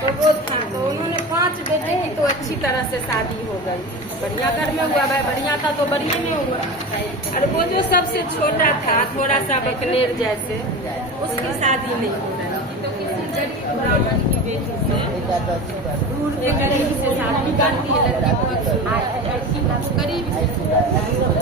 तो वो था, तो उन्होंने 5 बेटे की तो अच्छी तरह से शादी हो गई, बढ़िया घर में हुआ। भाई बढ़िया था तो बढ़िया में हुआ। और वो जो सबसे छोटा था, थोड़ा सा बकलेर जैसे, उसकी शादी नहीं हो रही थी, तो किसी गरीब ब्राह्मण की बेटी से, दूर के गरीब से शादी कर दी। लड़की बहुत गरीब थी,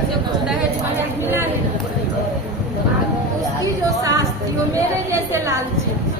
उसे कुछ दहेज वहेज मिला नहीं। उसकी जो सास थी वो मेरे जैसे लालची थी,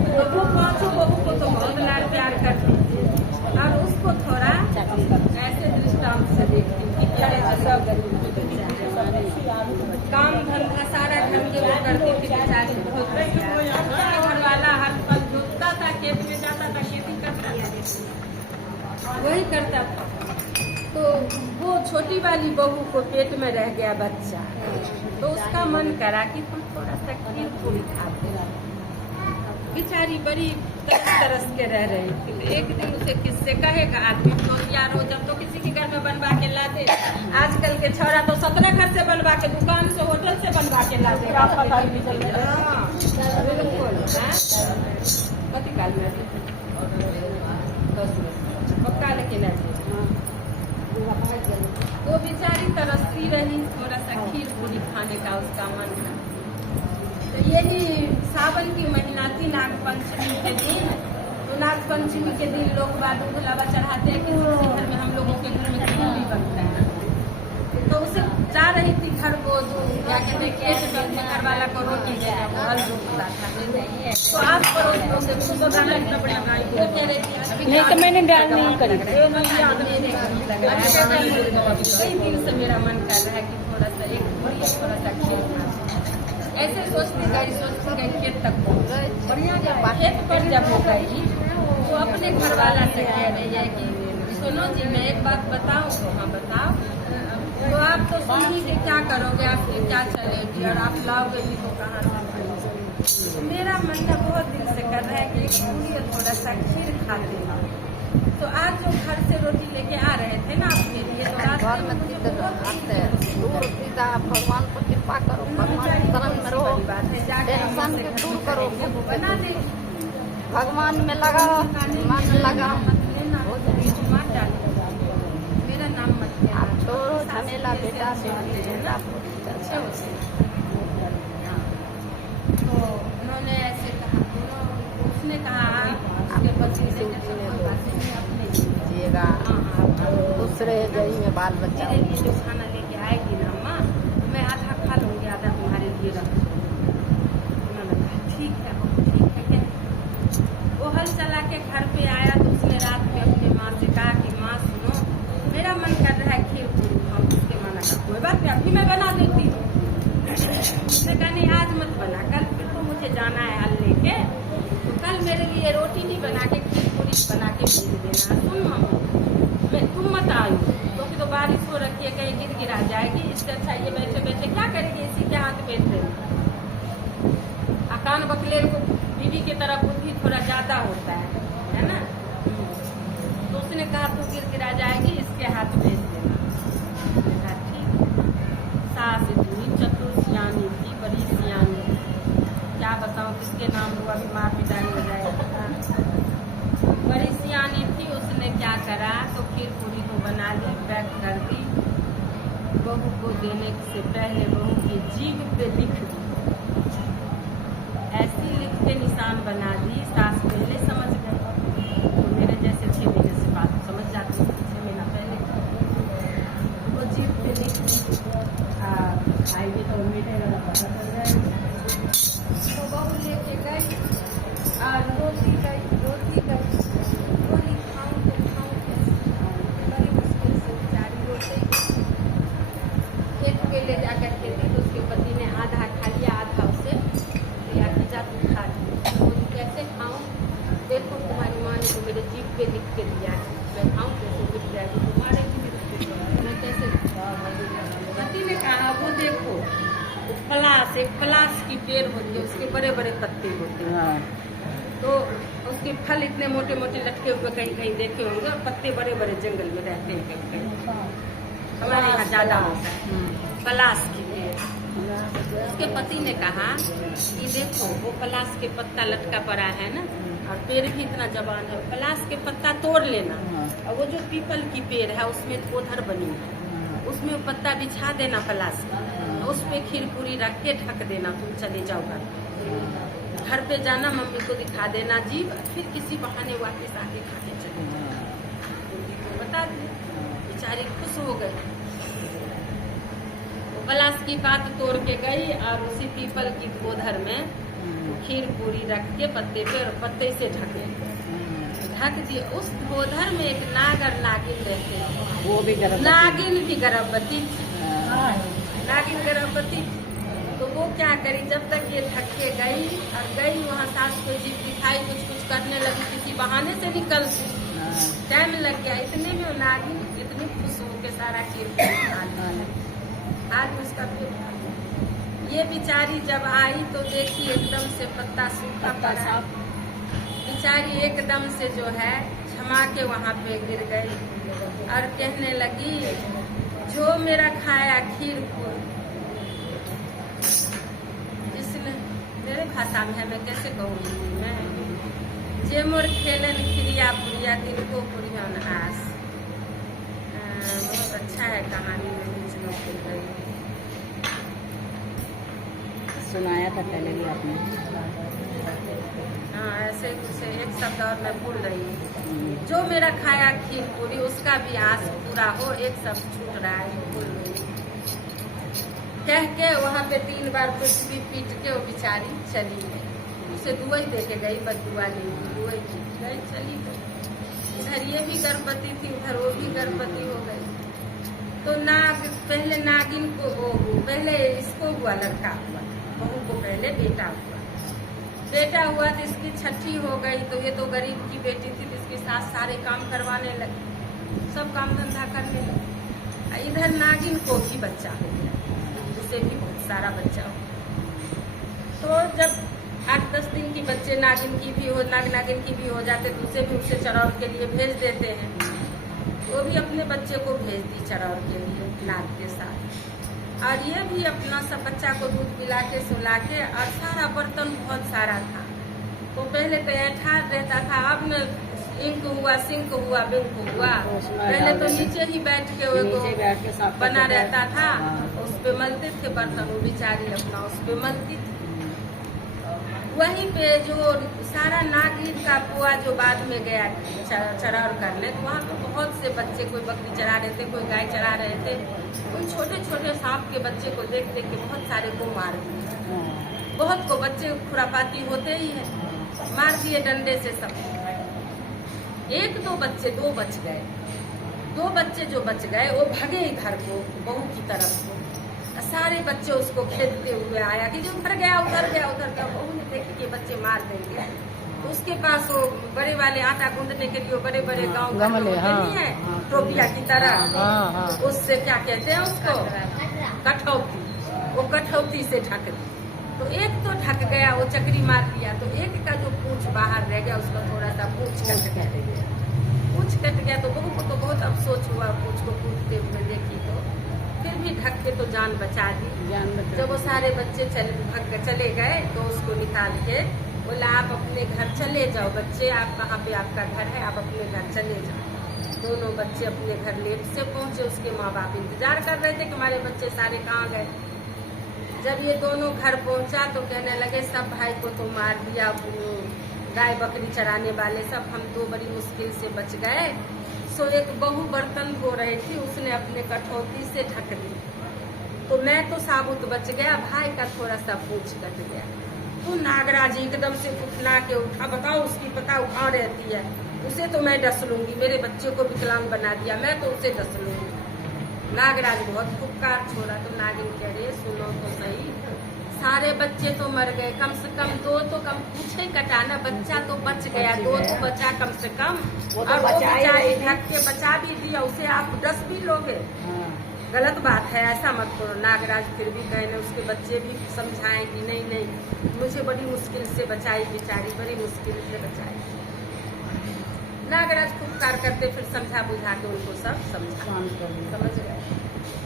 तो वो 5 बहू को तो बहुत लाड प्यार करती थी, और उसको थोड़ा ऐसे दृष्टांत से देखती थी कि सब गरीब काम धंधा सारा घर के वो करती थी बेचारी, बहुत घर वाला हर पल जोतता था, खेत में जाता था, खेती करता था, वही करता था। तो वो छोटी वाली बहू को पेट में रह गया बच्चा, तो उसका मन करा कि तुम थोड़ा सा खीर पूरी खाते। बेचारी बड़ी तरस के रह रही थी। एक दिन उसे किससे कहेगा आदमी, तो यार हो जब तो किसी के घर में बनवा के ला दे। आजकल के छोरा तो 17 घर से बनवा के, दुकान से, होटल से बनवा के ला देगा। बिल्कुल कति काल में पक्का लेके ला दे। वो बेचारी तरसती रही, थोड़ा सा खीर पूरी खाने का उसका मन था। तो यही सावन की महीना थी, नाग पंचमी के दिन। तो नाग पंचमी के दिन लोग बादू गुलाबा चढ़ाते हैं, किसी घर में, हम लोगों के घर में खीर भी बनता है। तो उसे जा रही थी घर को, क्या कहते हैं, खेत में घर वाला को रोटी हल रोकता था, तो आप पड़ोस लोग नहीं तो मैंने डाल नहीं करी। कई दिन से मेरा मन कर रहा है कि थोड़ा सा एक थोड़ा सा खेत ऐसे सोचती गई खेत तक पहुँच गए। बढ़िया जब खेत पर जब हो गई तो अपने घर वाला से कह रही है कि सुनो जी, मैं एक बात बताऊँ? तो हाँ बताओ। तो आप तो सुनिए कि क्या करोगे, आपकी क्या चलेगी, और आप लाओगे भी तो कहाँ से? तो मेरा मन था, बहुत दिन से कर रहा है कि एक पूरी और थोड़ा सा खीर खाते हैं। तो आज जो घर से रोटी लेके आ रहे थे ना अपने लिए, तो रात में भगवान को कृपा करो, भगवान शरण में रहो, टेंशन के दूर करो, बना दे, भगवान में लगाओ, मन लगाओ, मेरा नाम मत लेना, आप छोड़ो झमेला, बेटा से अच्छे होते। तो उन्होंने ऐसे कहा, उसने कहा आपके पति से लीजिएगा, दूसरे जरी में बाल बच्चा जो खाना लेके आएगी ना अम्मा, मैं आधा खा लूँगी, आधा तुम्हारे लिए रख दूँगी। उन्होंने कहा ठीक है क्या। वो हल चला के घर पे आया, तो उसने रात में अपनी माँ से कहा कि माँ सुनो, मेरा मन कर रहा है खीर पूरी खाऊं। उसके मना का कोई बात नहीं, अभी मैं बना देती हूँ। उसने कहा नहीं आज मत बना, कल फिर तो मुझे जाना है हल लेके, तो कल मेरे लिए रोटी नहीं बना के खीर पूरी बना के भेज देना। सुन मम्मी, तुम मत आयो, क्योंकि तो बारिश हो रखी है, कहीं गिर गिरा जाएगी, इससे अच्छा ये बैठे बैठे क्या करेगी, इसी के हाथ बैठ रही। कान बकलेर को बीवी की तरफ बुद्धि थोड़ा ज्यादा होता है ना। तो उसने कहा तू गिर गिरा जाएगी, इसके हाथ भेज देना। ठीक। सास इतनी चतुर सियानी थी, बड़ी सियानी, क्या बताऊँ किसके नाम हुआ, बीमार पिटाई हो जाएगा। बड़ी सियानी थी, उसने क्या करा, तो खीर पूरी को बना ली, पैक कर दी। बहू को देने से पहले बहू की जीभ पे लिख दी, ऐसी लिख के निशान बना दी। सास पहले समझ गई, तो मेरे जैसे 6 महीने से बात समझ जाती थी, 6 महीना पहले वो जीभ पे लिख दी, आएगी तो मीठे वाला पता चल जाएगा। तो बहू लेके गई और रोती गई, बोली खाऊं तो खाऊं कैसे, बड़ी मुश्किल से बेचारी रोटी खेत पे ले जाकर के दी। तो उसके पति ने आधा खा लिया, आधा उसे दिया कि जा तू खा ली। बोली कैसे खाऊं, देखो तुम्हारी माँ ने तो मेरे जीभ पे लिख के दिया है, मैं खाऊं कैसे, लिख जाएगी तुम्हारे मैं कैसे। पति ने कहा वो देखो पलास, एक पलास की पेड़ होती है, उसके बड़े बड़े पत्ते होते हैं, तो उसके फल इतने मोटे मोटे लटके हुए कहीं कहीं देखे होंगे, और पत्ते बड़े बड़े जंगल में रहते हैं कहीं कहीं, हमारे यहाँ ज्यादा होता है पलास की पेड़। उसके पति ने कहा कि देखो वो पलास के पत्ता लटका पड़ा है ना, पेड़ भी इतना जवान है, पलाश के पत्ता तोड़ लेना हाँ। और वो जो पीपल की पेड़ है उसमें ओधर बनी है, उसमें वो पत्ता बिछा देना पलाश का, उस पे खीर पूरी रख के ढक देना, तुम चले जाओ घर पे जाना, मम्मी को दिखा देना जी, फिर किसी बहाने वापस आके खा के चले जाओ। बता दी, बेचारी खुश हो गई। पलाश की पात तोड़ के गई और उसी पीपल की गोधर में खीर पूरी रख के पत्ते पे और पत्ते से ढके, ढक दिए। उस गोधर में एक नागर नागिन रहते हैं, वो भी गर्भवती। नागिन भी गर्भवती थी, नागिन गर्भवती थी। तो वो क्या करी, जब तक ये ढक के गई और गई वहाँ सास को जीप दिखाई, कुछ कुछ करने लगी, किसी बहाने से निकल टाइम लग गया। इतने में वो नागिन इतनी खुश हो के सारा खीर आज उसका पेट भर गया। ये बेचारी जब आई तो देखी एकदम से पत्ता सूखा पड़ा, बेचारी एकदम से जो है झमा के वहाँ पे गिर गई और कहने लगी, जो मेरा खाया खीर पूरी, जिसने मेरे भाषा में है, मैं कैसे कहूँगी मैं, जे मोर खेलन खिरिया पुरिया तिनको पुरियन आस। बहुत अच्छा है कहानी में बीच में खुल गई। सुनाया था पहले भी आपने। हाँ, ऐसे कुछ एक शब्द और मैं भूल रही हूँ, जो मेरा खाया खीर पूरी उसका भी आस पूरा हो, एक शब्द छूट रहा है, भूल रही कह के वहाँ पे 3 बार पृथ्वी पीट के वो बेचारी चली गई। उसे दुआई दे के गई, बस दुआ नहीं दी, दुआई पीट गई, चली गई। इधर ये भी गर्भवती थी, उधर वो भी गर्भवती हो गई। तो पहले नागिन को पहले इसको हुआ, लड़का हुआ, बहू को पहले बेटा हुआ। बेटा हुआ तो इसकी छठी हो गई, तो ये तो गरीब की बेटी थी, तो इसके साथ सारे काम करवाने लगी, सब काम धंधा करने लगी। इधर नागिन को भी बच्चा हो गया, उसे भी बहुत सारा बच्चा हो। तो जब 8-10 दिन की बच्चे नागिन की भी हो, नागिन की भी हो जाते, तो उसे चरौर के लिए भेज देते हैं। वो भी अपने बच्चे को भेज दी चरौर के लिए नाग के साथ। और ये भी अपना सब बच्चा को दूध पिला के सुला के, और सारा बर्तन बहुत सारा था। तो पहले तो ऐठा रहता था, अब न इंक हुआ, सिंक हुआ, बिंक हुआ। पहले तो नीचे ही बैठ के बना रहता था, उस पे मलते थे बर्तन, वो बेचारी अपना उस पे मलती थी। वहीं पे जो सारा नागिन का पुआ जो बाद में गया चरौर करने, तो वहाँ पे बहुत से बच्चे, कोई बकरी चरा रहे थे, कोई गाय चरा रहे थे, कोई छोटे छोटे सांप के बच्चे को देख देख के बहुत सारे को मार दिए। बहुत को बच्चे खुरापाती होते ही है, मार दिए डंडे से सब। 1-2 बच्चे 2 बच गए, 2 बच्चे जो बच गए वो भगे इधर को, बहू की तरफ को। सारे बच्चे उसको खेदते हुए आया कि जो उधर गया उधर गया उधर गया। बहू ने देखी कि बच्चे मार देंगे, तो उसके पास वो बड़े वाले आटा गूंदने के लिए बड़े बड़े गाँव गमले, नहीं है, टोपिया की तरह, उससे क्या कहते हैं उसको, कठौती, वो कठौती से ढक दी। तो एक तो ढक गया, वो चक्री मार दिया, तो एक का जो पूंछ बाहर रह गया, उसका थोड़ा सा पूंछ कट गया। तो बहू को तो बहुत अफसोस हुआ, पूंछ को टूटते हुए देखी, तो फिर भी ढक के तो जान बचा दी। जब वो सारे बच्चे चले गए, तो उसको निकाल के बोला, आप अपने घर चले जाओ बच्चे, आप कहाँ पे आपका घर है, आप अपने घर चले जाओ। दोनों बच्चे अपने घर लेट से पहुंचे, उसके माँ बाप इंतजार कर रहे थे कि हमारे बच्चे सारे कहाँ गए। जब ये दोनों घर पहुंचा तो कहने लगे, सब भाई को तो मार दिया, गाय बकरी चराने वाले सब, हम तो बड़ी मुश्किल से बच गए। सो एक बहू बर्तन धो रही थी, उसने अपने कठौती से ढक दी, तो मैं तो साबुत बच गया, भाई का थोड़ा सा पूंछ कट गया। तो नागराज एकदम से उठना के उठा, बताओ उसकी पता कहाँ रहती है, उसे तो मैं डस लूंगी, मेरे बच्चे को विकलांग बना दिया, मैं तो उसे डस लूंगी। नागराज बहुत फुफकार छोड़ा, तो नागिन कह रहे, सुनो तो सही, सारे बच्चे तो मर गए, कम से कम 2 तो कम पूछे कटाना, बच्चा तो बच गया, 2 तो बचा कम से कम, और वो बेचारी ढक के बचा भी दिया, उसे आप 10 भी लोगे, गलत बात है, ऐसा मत करो। नागराज फिर भी कहने, उसके बच्चे भी समझाए कि नहीं नहीं, मुझे बड़ी मुश्किल से बचाई बेचारी, बड़ी मुश्किल से बचाई। नागराज फुफकार करते, फिर समझा बुझा के उनको सब समझा, समझ गए।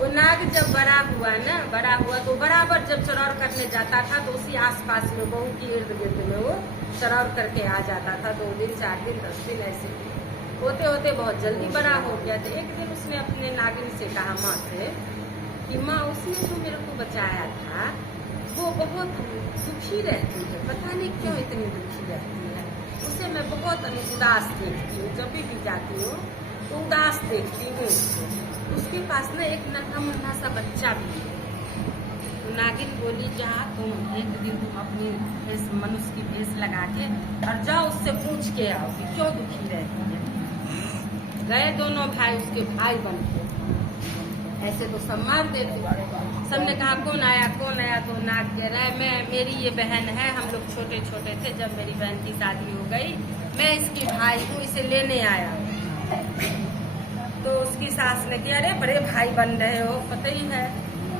वो नाग जब बड़ा हुआ तो बराबर जब चरौर करने जाता था तो उसी आसपास में बहू की इर्द गिर्द में वो चरौर करके आ जाता था। 2 दिन 4 दिन 10 दिन ऐसे होते होते बहुत जल्दी बड़ा हो गया। तो एक दिन उसने अपने नागिन से कहा माँ से कि माँ उसने जो मेरे को बचाया था वो बहुत दुखी रहती है, पता नहीं क्यों इतनी दुखी रहती है। उसे मैं बहुत उदास देखती हूँ, जब भी जाती हूँ तो उदास देखती हूँ उसके पास ना एक नन्हा मुन्ना सा बच्चा भी है। तो नागिन बोली जा तुम एक दिन तुम अपनी भेष मनुष्य की भेष लगा के और जाओ उससे पूछ के आओ कि क्यों दुखी रहती है। गए दोनों भाई उसके भाई बन के, ऐसे तो सब मार देते। सबने कहा कौन आया तो नाग कह रहा है मेरी ये बहन है, हम लोग छोटे छोटे थे जब मेरी बहन की शादी हो गई, मैं इसकी भाई हूँ, इसे लेने आया। तो उसकी सास ने कहा अरे बड़े भाई बन रहे हो, पता ही है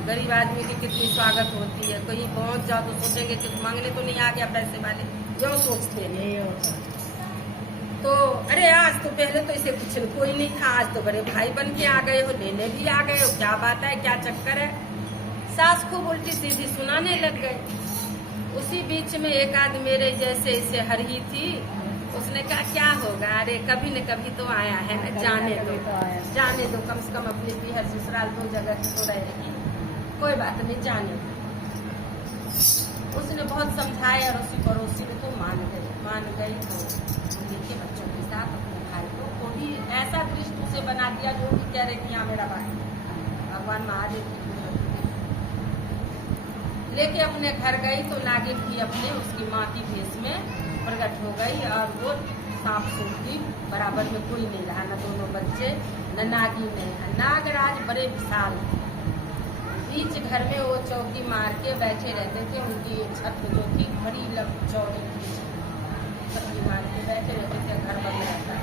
गरीब आदमी की कितनी स्वागत होती है, कहीं पहुंच जाओ तो सोचेंगे कि मांगने तो नहीं आ गया पैसे वाले, जो सोचते हैं। तो अरे आज तो पहले तो इसे कुछ कोई नहीं था, आज तो बड़े भाई बन के आ गए हो, लेने भी आ गए हो, क्या बात है, क्या चक्कर है। सास खूब उल्टी सीधी सुनाने लग गए। उसी बीच में एक आध मेरे जैसे इसे हरही थी, उसने कहा क्या होगा, अरे कभी न कभी तो आया है ना, जाने दो कम से कम अपने पीहर ससुराल 2 जगह की तो रहेगी, कोई बात नहीं जाने दो। उसने बहुत समझाया और उसी पड़ोसी में तो मान गई। तो के बच्चों के साथ अपने भाई को भी ऐसा दृष्टि उसे बना दिया जो भी कह रही थी हाँ मेरा भाई, भगवान महादेव लेके अपने घर गई। तो नागिन भी अपने उसकी माँ की भेष में प्रकट हो गई और वो सांप सूंघी, बराबर में कोई नहीं रहा, न दोनों बच्चे न नागिन नहीं। नागराज बड़े विशाल बीच घर में वो चौकी मार के बैठे रहते थे, उनकी छत जो थी बड़ी चौड़ी चौकी मार के बैठे रहते थे, घर बंद रहता।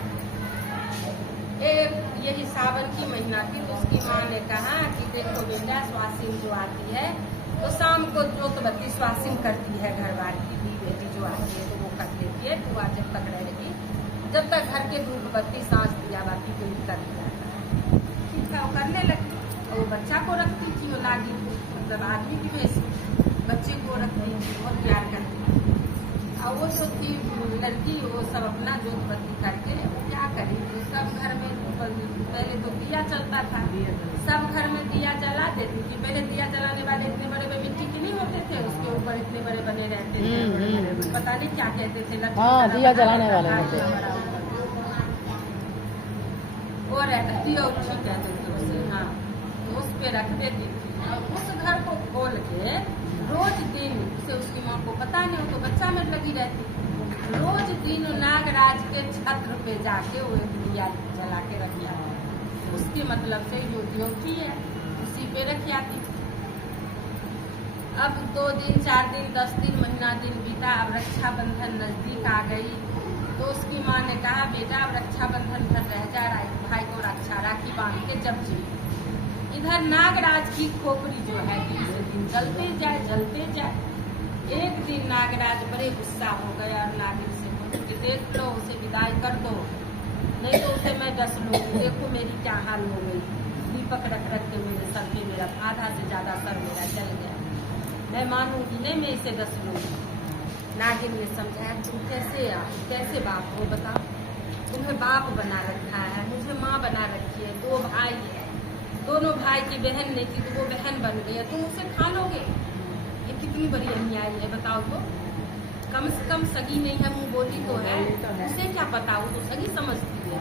एक यही सावन की महीना थी तो उसकी माँ ने कहा कि देखो बेटा स्वासिन जो आती है तो शाम को जोत बत्ती स्वासिन करती है, घर बार की बेटी जो आती है तो वो कर लेती है, तो आज जब तक रहेगी जब तक घर के धूप बत्ती सांस दिया बाकी कोई कर दिया ठीक है। वो करने लगी और वो बच्चा को रखती थी, वो नागिन मतलब आदमी की भेष बच्चे को रखती थी, बहुत प्यार करती थी। और वो जो थी लड़की वो सब अपना जोत बत्ती करके वो क्या करी, तो सब घर में पहले तो दिया चलता था, सब घर में दिया जला देती थी। पहले दिया जलाने वाले इतने बड़े बड़े मिट्टी के नहीं होते थे, उसके ऊपर इतने बड़े बने रहते थे, पता नहीं क्या कहते थे, दिया जलाने वाले वो रहता दिया उठी कहते थे उसे, हाँ तो उस पे रख देती थी। और उस घर को खोल के रोज दिन उसे उसकी माँ को पता नहीं, वो तो बच्चा में लगी रहती, रोज दिन नागराज के छत्र पे जाके वो एक दिया जला के रख जाती, उसके मतलब से जो थी है उसी पे रख जाती। अब 2 दिन 4 दिन 10 दिन महीना दिन बीता, अब रक्षाबंधन नजदीक आ गई तो उसकी माँ ने कहा बेटा अब रक्षाबंधन भर रह जा रहा है, भाई को राखी बांध के जब जी। इधर नागराज की खोपड़ी जो है दिन से दिन जलते जाए। एक दिन नागराज बड़े गुस्सा हो गए और नागिन से बोले देख लो उसे विदाई कर दो, नहीं तो उसे मैं डस लूंगी, देखो मेरी क्या हाल हो गई, दीपक रख के मेरे सर पे मेरा आधा से ज्यादा सर मेरा जल गया, मैं मानूंगी नहीं, मैं इसे डस लूंगी। नागिन ने समझाया तुम कैसे बाप हो बताओ, तुम्हें बाप बना रखा है, मुझे माँ बना रखी है, 2 भाई है, दोनों भाई की बहन नहीं थी तो वो बहन बन गई है, तुम उसे खा लोगे, ये कितनी बड़ी अन्याय है बताओ। तो कम से कम सगी नहीं है, मुंह बोली तो है, उसे क्या पता, वो तो सगी समझती है।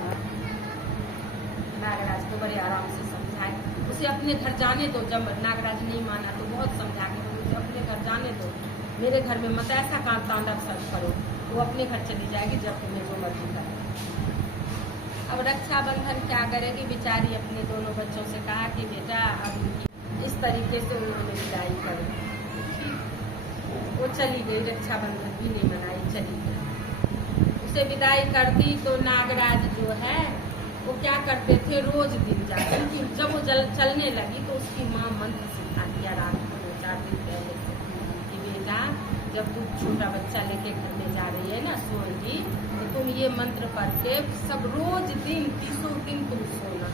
नागराज को बड़े आराम से समझाए, उसे अपने घर जाने दो। जब नागराज नहीं माना तो बहुत समझा के उसे अपने घर जाने दो, मेरे घर में मत ऐसा काम तांडव सर्व करो, वो अपने घर चली जाएगी जब तुम्हें जो मर्जी करे। अब रक्षाबंधन क्या करेगी बेचारी, अपने दोनों बच्चों से कहा कि बेटा अब इस तरीके से उन्होंने विदाई करी, वो चली गई, रक्षाबंधन भी नहीं मनाई, चली गई। उसे विदाई कर दी तो नागराज जो है वो क्या करते थे, रोज दिन जाते, क्योंकि जब वो चलने लगी तो उसकी माँ मंत्र सिखा दिया रात को 2-4 दिन पहले से कि बेटा जब तू छोटा बच्चा लेके घर में जा रही है ना सोएगी तो तुम ये मंत्र पढ़ के सब रोज दिन 30 दिन तुम सोना,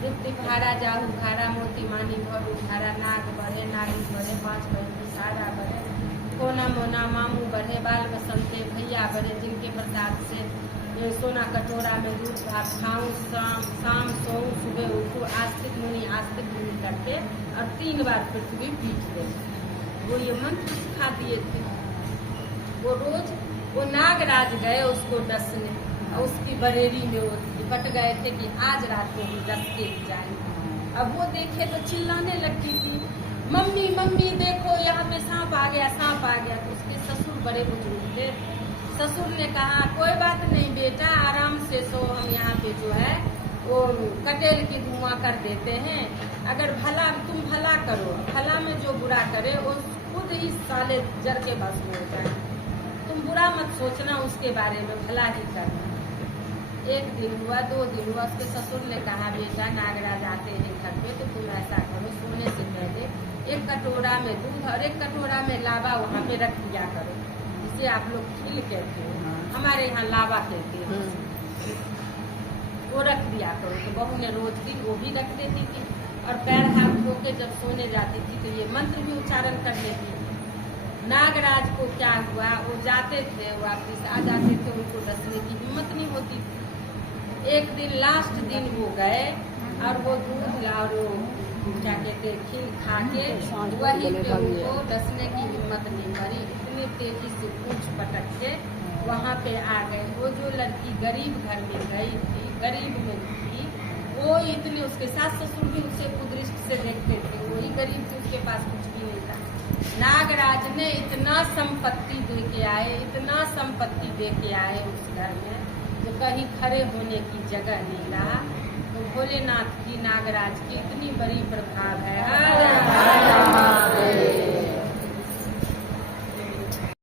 दुप्ति भारा जाहू भारा मोती मानी भरू भारा नाग बढ़े नागी बढ़े 5 बहन सारा बढ़े कोना मोना मामू बढ़े बाल बसंते भैया बढ़े जिनके प्रसाद से सोना कटोरा में दूध भात खाऊं शाम सोऊं सुबह उठूं आस्तिक मुनि करके और 3 बार पृथ्वी पीट दे। वो ये मंत्र सिखा दिए थे। वो रोज वो नागराज गए उसको डसने और उसकी बरेरी में वो लिपट गए थे कि आज रात को भी डस के ही जाएंगे। अब वो देखे तो चिल्लाने लगती थी, मम्मी मम्मी देखो यहाँ पे सांप आ गया सांप आ गया। तो उसके ससुर बड़े बुजुर्ग थे। ससुर ने कहा कोई बात नहीं बेटा आराम से सो, हम यहाँ पे जो है वो कटेल की धुआं कर देते हैं। अगर भला तुम भला करो, भला में जो बुरा करे वो खुद ही साले जर के बस में हो जाए। तुम बुरा मत सोचना उसके बारे में, भला ही करना। 1 दिन हुआ 2 दिन हुआ, उसके ससुर ने कहा बेटा नागराज आते हैं घर पे तो तुम ऐसा करो सोने से पहले 1 कटोरा में दूध और 1 कटोरा में लावा वहाँ पे रख दिया करो, जिसे आप लोग खिल कहते हो, हमारे यहाँ लावा कहते हैं। वो रख दिया करो। तो बहू ने रोज दिन वो भी रख देती थी और पैर हाथ धो के जब सोने जाती थी तो ये मंत्र भी उच्चारण कर लेती थी। नागराज को क्या हुआ, वो जाते थे वापिस आ जाते थे, उनको डसने की हिम्मत नहीं होती थी। एक दिन लास्ट दिन वो गए और वो दूध और क्या कहते खीर खा के वही पे उनको डसने की हिम्मत नहीं मरी, इतनी तेजी से पूछ पटक के वहाँ पे आ गए। वो जो लड़की गरीब घर में गई थी, गरीब में थी, वो इतनी उसके सास ससुर भी उसे कुदृष्ट से देखते थे, वही गरीब थी, उसके पास कुछ भी नहीं था। नागराज ने इतना संपत्ति दे के आए, इतना संपत्ति दे के आए उस घर में जो कहीं खड़े होने की जगह नहीं रहा। तो भोलेनाथ की नागराज की इतनी बड़ी प्रभाव है।